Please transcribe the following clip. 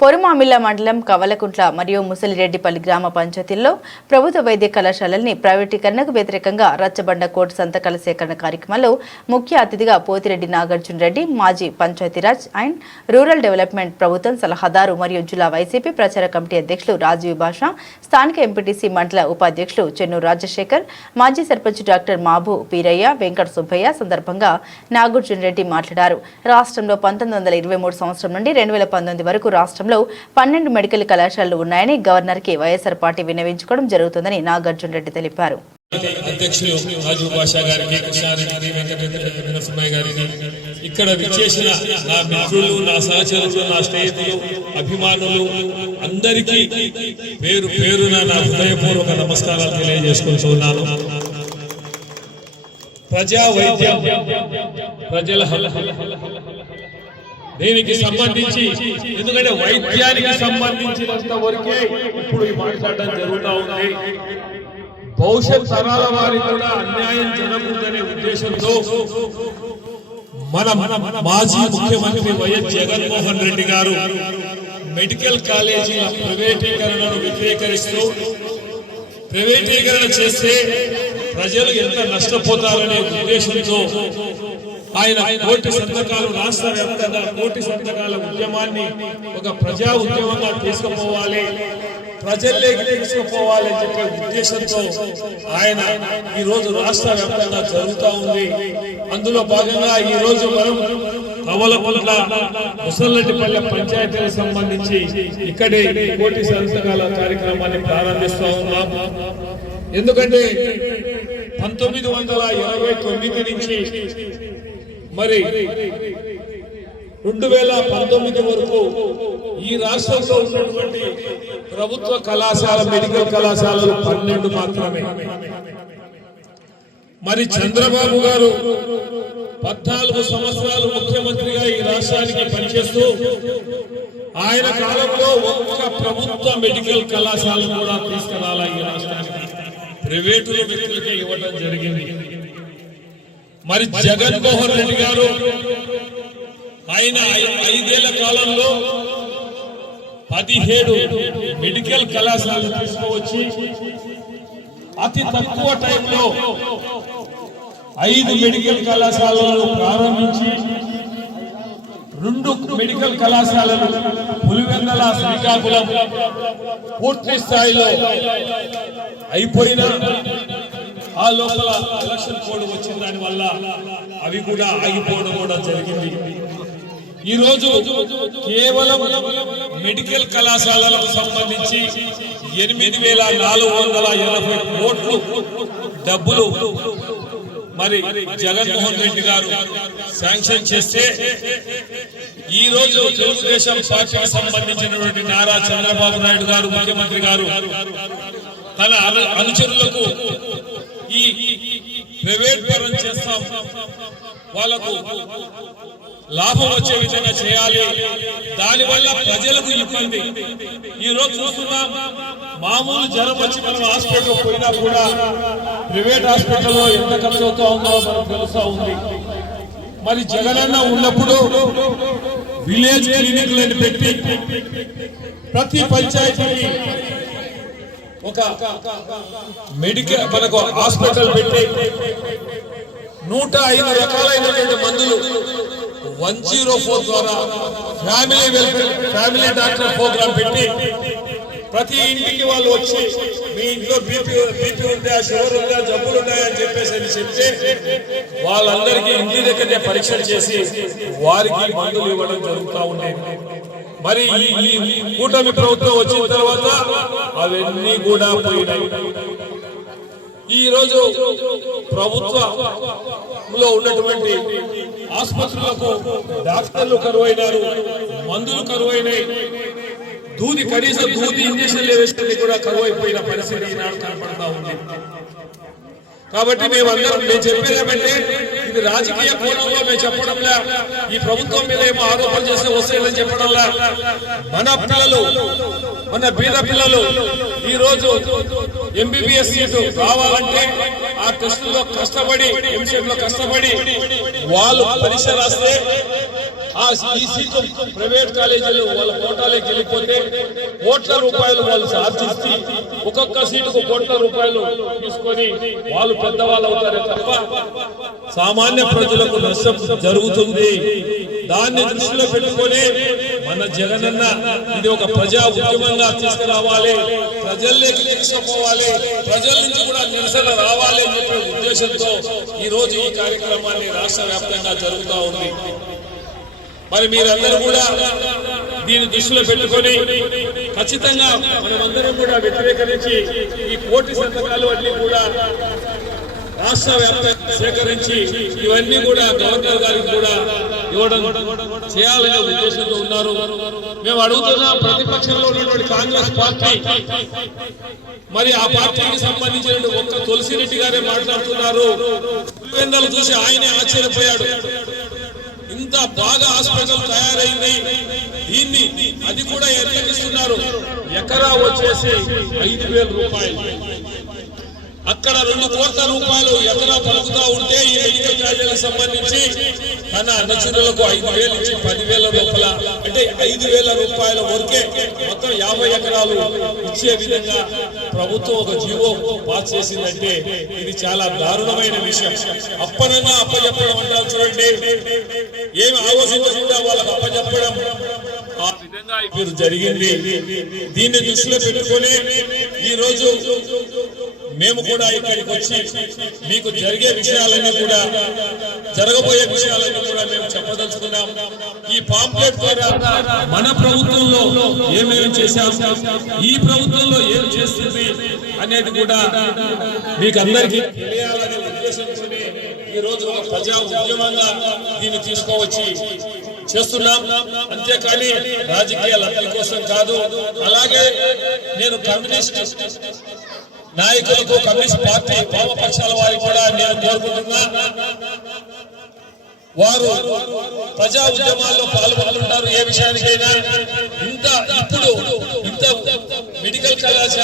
పొరుమామిల్ల మండలం కవలకుంట్ల మరియు ముసలిరెడ్డిపల్లి గ్రామ పంచాయతీల్లో ప్రభుత్వ వైద్య కళాశాలల్ని ప్రైవేటీకరణకు వ్యతిరేకంగా రచ్చబండ కోర్టు సంతకాల సేకరణ కార్యక్రమంలో ముఖ్య అతిథిగా పోతిరెడ్డి నాగార్జున రెడ్డి మాజీ పంచాయతీరాజ్ అండ్ రూరల్ డెవలప్మెంట్ ప్రభుత్వం సలహాదారు మరియు జిల్లా వైసీపీ ప్రచార కమిటీ అధ్యక్షులు రాజీవ్ భాష స్థానిక ఎంపీటీసీ మండల ఉపాధ్యక్షులు చెన్నూరు రాజశేఖర్ మాజీ సర్పంచ్ డాక్టర్ మాబు పీరయ్య వెంకట సుబ్బయ్య సందర్భంగా నాగార్జున రెడ్డి మాట్లాడారు. రాష్ట్రంలో పంతొమ్మిది వందల ఇరవై మూడు సంవత్సరం నుండి రెండు వేల పంతొమ్మిది వరకు రాష్ట్రంలో రాష్ట్రంలో పన్నెండు మెడికల్ కళాశాలలు ఉన్నాయని గవర్నర్కి వైఎస్ఆర్ పార్టీ విన్నవించుకోవడం జరుగుతుందని నాగార్జున రెడ్డి తెలిపారు అధ్యక్షులు రాజు భాషా గారికి కృష్ణారెడ్డి వెంకటరెడ్డి గారికి ఇక్కడ విచ్చేసిన నా మిత్రులు నా సహచరులు నా స్నేహితులు అభిమానులు అందరికీ పేరు పేరున నా హృదయపూర్వక నమస్కారాలు తెలియజేసుకుంటున్నాను ప్రజా వైద్యం ప్రజల హక్కు. దీనికి సంబంధించి ఎందుకంటే వైద్యానికి సంబంధించినంత వరకే ఇప్పుడు ఈ మాట్లాడడం జరుగుతూ ఉంది. భవిష్యత్ తరాల వారికి కూడా అన్యాయం జరగకూడదనే ఉద్దేశంతో మన మన మాజీ ముఖ్యమంత్రి వైఎస్ జగన్మోహన్ రెడ్డి గారు మెడికల్ కాలేజీల ప్రైవేటీకరణను వ్యతిరేకరిస్తూ ప్రైవేటీకరణ చేస్తే ప్రజలు ఎంత నష్టపోతారనే ఉద్దేశంతో ఆయన కోటి సంతకాలు రాష్ట్ర వ్యాప్తంగా కోటి సంతకాల ఉద్యమాన్ని ఒక ప్రజా ఉద్యమంగా తీసుకుపోవాలి. ప్రజల్లోకి తీసుకుపోవాలని చెప్పే ఉద్దేశంతో ఆయన ఈ రోజు రాష్ట్ర వ్యాప్తంగా జరుగుతూ ఉంది. అందులో భాగంగా ఈ రోజు మనం కవలపల్ల ముసల్లటిపల్లె పంచాయతీలకు సంబంధించి ఇక్కడే కోటి సంతకాల కార్యక్రమాన్ని ప్రారంభిస్తూ ఉన్నాం. ఎందుకంటే పంతొమ్మిది వందల ఇరవై తొమ్మిది నుంచి మరి రెండు వేల పంతొమ్మిది వరకు ఈ రాష్ట్రంలో ఉన్నటువంటి ప్రభుత్వ కళాశాల మెడికల్ కళాశాలలు పన్నెండు మాత్రమే. మరి చంద్రబాబు గారు పద్నాలుగు సంవత్సరాలు ముఖ్యమంత్రిగా ఈ రాష్ట్రానికి పనిచేస్తూ ఆయన కాలంలో ఒక్క ప్రభుత్వ మెడికల్ కళాశాల కూడా తీసుకురాలా ఈ రాష్ట్రానికి. ప్రైవేటు వ్యక్తులకే ఇవ్వడం జరిగింది. మరి జగన్మోహన్ రెడ్డి గారు ఆయన ఐదేళ్ళ కాలంలో పదిహేడు మెడికల్ కళాశాలలు తీసుకువచ్చి అతి తక్కువ టైంలో ఐదు మెడికల్ కళాశాలలను ప్రారంభించి రెండు మెడికల్ కళాశాలలు పులివెందల శ్రీకాకుళం పూర్తి స్థాయిలో అయిపోయినా ఆ లోపల ఎలక్షన్ కోడ్ వచ్చిన దాని వల్ల అవి కూడా ఆగిపోవడం కూడా జరిగింది. ఈ రోజు కేవలం మెడికల్ కళాశాలలకు సంబంధించి ఎనిమిది వేల నాలుగు వందల ఎనభై కోట్లు డబ్బులు మరి జగన్మోహన్ రెడ్డి గారు శాంక్షన్ చేస్తే ఈ రోజు తెలుగుదేశం పార్టీకి సంబంధించినటువంటి నారా చంద్రబాబు నాయుడు గారు ముఖ్యమంత్రి గారు తన అనుచరులకు ప్రైవేట్ పరం చేస్తాం. వాళ్ళకు లాభం వచ్చే విధంగా చేయాలి. దానివల్ల ప్రజలకు ఇబ్బంది. ఈ రోజు చూస్తున్నాం మామూలు జ్వరం వచ్చి మనం హాస్పిటల్ పోయినా కూడా ప్రైవేట్ హాస్పిటల్లో ఎంత ఖర్చు అవుతా ఉందో మనకు తెలుస్తా ఉంది. మరి జగనన్న ఉన్నప్పుడు విలేజ్ క్లినిక్లను పెట్టి ప్రతి పంచాయతీకి ఒక మెడికల్ మనకు హాస్పిటల్ పెట్టి నూట ఐదు రకాలైనటువంటి మందులు వన్ జీరో ఫోర్ ద్వారా family welfare family doctor programme పెట్టి ప్రతి ఇంటికి వాళ్ళు వచ్చి మీ ఇంట్లో బీపీ బీపీ ఉందా షుగర్ ఉందా జబ్బులు ఉన్నాయని చెప్పేసి అని చెప్తే వాళ్ళందరికీ ఇంటి దగ్గరనే పరీక్షలు చేసి వారికి మందులు ఇవ్వడం జరుగుతూ ఉండేది మరి ఈ- కూటమి ప్రభుత్వం వచ్చిన తర్వాత అవన్నీ కూడా పోయినాయి. ఈ రోజు ప్రభుత్వంలో ఉన్నటువంటి ఆసుపత్రులకు డాక్టర్లు కరువైనారు మందులు కరువైనాయి. దూది కనీసం దూది ఇంజక్షన్లు వేసుకుని కూడా కరువైపోయిన పరిస్థితి ఈనాడు కనపడతా ఉంది. కాబట్టి మేమందరం మేము చెప్పేదేమంటే ఇది రాజకీయ కోణంలో మేము చెప్పడంలా ఈ ప్రభుత్వం మీద ఏమో ఆరోపణలు చేస్తే వస్తాయని చెప్పడంలా. మన పిల్లలు మన బీద పిల్లలు ఈ రోజు ఎంబీబీఎస్ సీటు రావాలంటే ఆ టెస్టుల్లో కష్టపడి ఎంసెట్లో కష్టపడి వాళ్ళు పరీక్ష రాస్తే ఆ ఈ సీట్లు ప్రైవేట్ కాలేజీలు వాళ్ళ కోటాలోకి వెళ్ళిపోతే కోట్ల రూపాయలు వాళ్ళు సాధిస్తే ఒక్కొక్క సీటుకు కోట్ల రూపాయలు తీసుకొని వాళ్ళు పెద్దవాళ్ళు అవుతారే తప్ప సామాన్య ప్రజలకు నష్టం జరుగుతుంది. దాన్ని దృష్టిలో పెట్టుకొని మన జగనన్న ఇది ఒక ప్రజా ఉద్యమంగా తీసుకురావాలి. ప్రజల్లోకి తీసుకుపోవాలి ప్రజల నుంచి కూడా నిరసన రావాలి అని చెప్పే ఉద్దేశంతో ఈ రోజు ఈ కార్యక్రమాన్ని రాష్ట్ర వ్యాప్తంగా జరుగుతూ ఉంది. మరి మీరందరూ కూడా దీన్ని దృష్టిలో పెట్టుకొని ఖచ్చితంగా మనమందరం కూడా వ్యతిరేకరించి ఈ కోటి సంతకాలు అన్ని కూడా రాష్ట్ర వ్యాప్తంగా సేకరించి ఇవన్నీ కూడా గవర్నర్ గారికి కూడా ఇవ్వడం చేయాలనే ఉద్దేశంతో ఉన్నారు. మేము అడుగుతున్న ప్రతిపక్షంలో ఉన్నటువంటి కాంగ్రెస్ పార్టీ మరి ఆ పార్టీకి సంబంధించిన ఒక్క తులసిరెడ్డి గారే మాట్లాడుతున్నారు. పులివెందలు చూసి ఆయనే ఆశ్చర్యపోయాడు. ఇంత బాగా హాస్పిటల్ తయారైంది. దీన్ని అది కూడా ఎట్లకిస్తున్నారు ఎకరా వచ్చేసి ఐదు వేల రూపాయలు. అక్కడ రెండు కోట్ల రూపాయలు ఎకరా పలుకుతా ఉంటే ఈ మెడికల్ కాలేజీలకు సంబంధించి తన అనుచరులకు ఐదు వేలు ఇచ్చి పదివేల రూపాయల అంటే ఐదు వేల రూపాయల వరకే మొత్తం యాభై ఎకరాలు ఇచ్చే విధంగా ప్రభుత్వం ఒక జీవో పాస్ చేసిందంటే ఇది చాలా దారుణమైన విషయం. అప్పనన్నా అప్పచెప్పడం అంటారు చూడండి. ఏమి ఆలోచించకుండా వాళ్ళకు అప్పచెప్పడం ఆ విధంగా ఇప్పుడు జరిగింది. దీన్ని దృష్టిలో పెట్టుకొని ఈ రోజు మేము కూడా ఇక్కడికి వచ్చి మీకు జరిగే విషయాలన్నీ కూడా జరగబోయే విషయాలన్నీ కూడా మేము చెప్పదలుచుకున్నాం. ఈ పాంప్లెట్ ద్వారా మన ప్రభుత్వంలో ఏమేమి చేశాం ఈ ప్రభుత్వంలో ఏం చేస్తుంది అనేది కూడా మీకు అందరికీ తెలియాలనే ఉద్దేశంతోనే ఈ రోజు ప్రజా ఉద్యమంగా దీన్ని తీసుకోవచ్చి చేస్తున్నాం. అంతేకాని రాజకీయ లబ్ధి కోసం కాదు అలాగే నేను కమ్యూనిస్ట్ నాయకులకు కమ్యూనిస్ట్ పార్టీ వామపక్షాల వారికి కూడా నేను కోరుకుంటున్నా. వారు ప్రజా ఉద్యమాల్లో పాల్గొంటుంటారు ఏ విషయానికైనా. ఇంత ఇప్పుడు ఇంత మెడికల్ కళాశాల